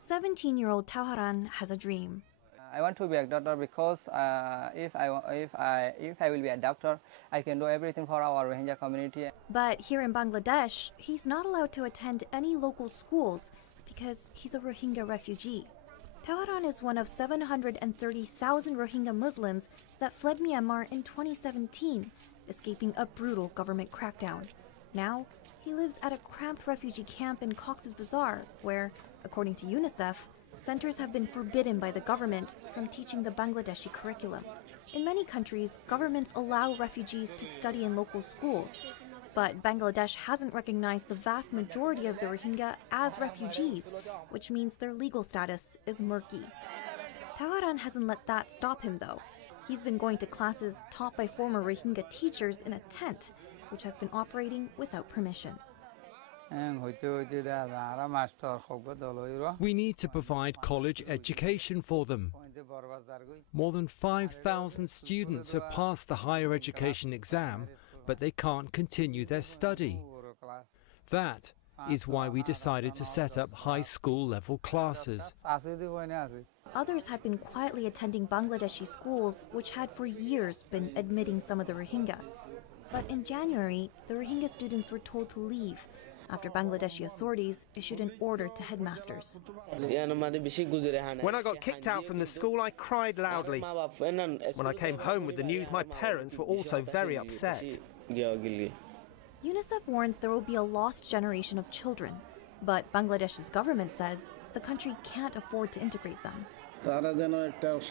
17-year-old Kuhakan has a dream. I want to be a doctor because if I will be a doctor, I can do everything for our Rohingya community. But here in Bangladesh, he's not allowed to attend any local schools because he's a Rohingya refugee. Kuhakan is one of 730,000 Rohingya Muslims that fled Myanmar in 2017, escaping a brutal government crackdown. Now, he lives at a cramped refugee camp in Cox's Bazar, where, according to UNICEF, centers have been forbidden by the government from teaching the Bangladeshi curriculum. In many countries, governments allow refugees to study in local schools, but Bangladesh hasn't recognized the vast majority of the Rohingya as refugees, which means their legal status is murky. Kuhakan hasn't let that stop him, though. He's been going to classes taught by former Rohingya teachers in a tent, which has been operating without permission. We need to provide college education for them. More than 5,000 students have passed the higher education exam, but they can't continue their study. That is why we decided to set up high school level classes. Others have been quietly attending Bangladeshi schools, which had for years been admitting some of the Rohingya. But in January, the Rohingya students were told to leave after Bangladeshi authorities issued an order to headmasters. When I got kicked out from the school, I cried loudly. When I came home with the news, my parents were also very upset. UNICEF warns there will be a lost generation of children, but Bangladesh's government says the country can't afford to integrate them. The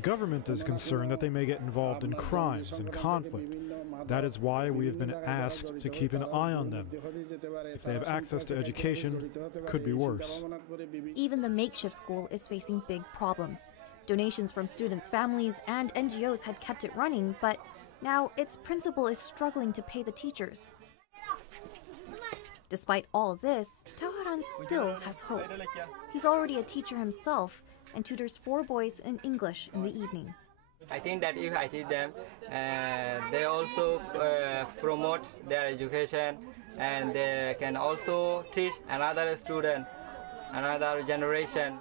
government is concerned that they may get involved in crimes and conflict. That is why we have been asked to keep an eye on them. If they have access to education, it could be worse. Even the makeshift school is facing big problems. Donations from students' families and NGOs had kept it running, but now its principal is struggling to pay the teachers. Despite all this, Kuhakan still has hope. He's already a teacher himself and tutors 4 boys in English in the evenings. I think that if I teach them, they also promote their education, and they can also teach another student, another generation.